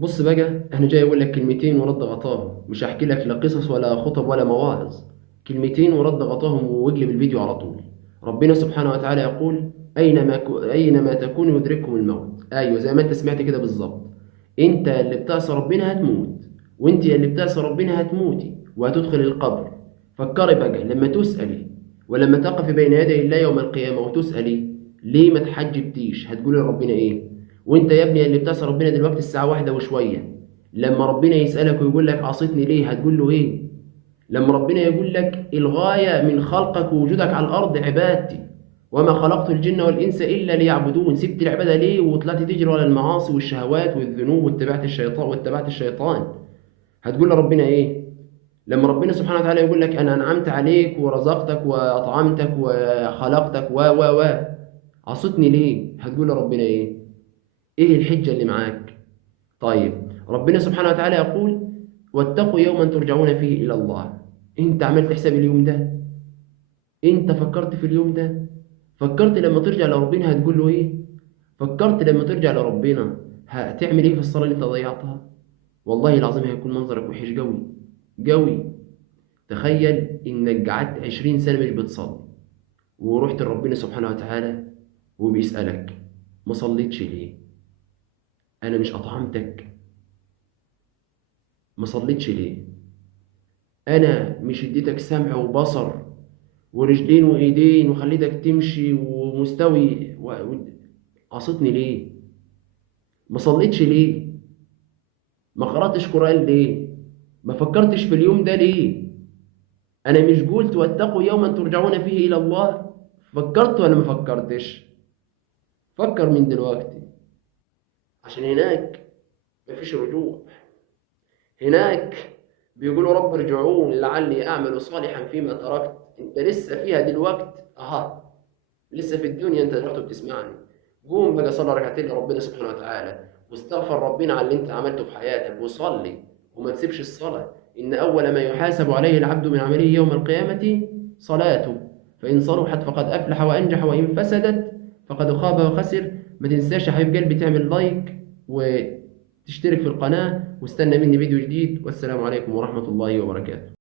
بص بقى، انا جاي اقول لك كلمتين ورد غطاهم، مش هحكي لك لا قصص ولا خطب ولا مواعظ. كلمتين ورد غطاهم واقلب الفيديو على طول. ربنا سبحانه وتعالى يقول: اينما تكونوا يدرككم الموت. ايوه، زي ما انت سمعت كده بالظبط. انت اللي بتعصى ربنا هتموت، وانت اللي بتعصى ربنا هتموتي وهتدخل القبر. فكري بقى لما تسألي، ولما تقفي بين يدي الله يوم القيامة وتسألي ليه ما تحجبتيش، هتقولي لربنا ايه؟ وانت يا ابني اللي بتعصي ربنا دلوقتي الساعة واحدة وشوية، لما ربنا يسألك ويقول لك عصيتني ليه، هتقول له ايه؟ لما ربنا يقول لك الغاية من خلقك ووجودك على الأرض عبادتي، وما خلقت الجن والإنس إلا ليعبدون، سبت العبادة ليه وطلعت تجري ورا المعاصي والشهوات والذنوب واتبعت الشيطان. هتقول لربنا ايه؟ لما ربنا سبحانه وتعالى يقول لك انا انعمت عليك ورزقتك واطعمتك وخلقتك و عصيتني ليه، هتقول لربنا ايه؟ ايه الحجة اللي معاك؟ طيب، ربنا سبحانه وتعالى يقول: واتقوا يوما ترجعون فيه إلى الله. انت عملت حساب اليوم ده؟ انت فكرت في اليوم ده؟ فكرت لما ترجع لربنا هتقول له ايه؟ فكرت لما ترجع لربنا هتعمل ايه في الصلاة اللي انت ضيعتها؟ والله العظيم هيكون منظرك وحش قوي قوي. تخيل انك قعدت 20 سنة مش بتصلي، ورحت لربنا سبحانه وتعالى وبيسألك: ما صليتش ليه؟ انا مش اطعمتك؟ ما صليتش ليه؟ انا مش اديتك سمع وبصر ورجلين وايدين وخليتك تمشي ومستوي عصيتني ليه؟ ما صليتش ليه؟ ما قرأتش قرآن ليه؟ ما فكرتش في اليوم ده ليه؟ انا مش قلت واتقوا يوما ترجعون فيه الى الله؟ فكرت ولا ما فكرتش؟ فكر من دلوقتي، عشان هناك مفيش رجوع. هناك بيقولوا رب ارجعون لعلي اعمل صالحا فيما تركت. انت لسه فيها دلوقتي، اها، لسه في الدنيا انت دلوقتي بتسمعني. قوم بقى صلي ركعتين لربنا سبحانه وتعالى، واستغفر ربنا على اللي انت عملته في حياتك، وصلي وما تسيبش الصلاة. إن أول ما يحاسب عليه العبد من عمله يوم القيامة صلاته، فإن صلحت فقد أفلح وأنجح، وإن فسدت فقد خاب وخسر. ما تنساش يا حبيب قلبي تعمل لايك وتشترك في القناة، واستنى مني فيديو جديد. والسلام عليكم ورحمة الله وبركاته.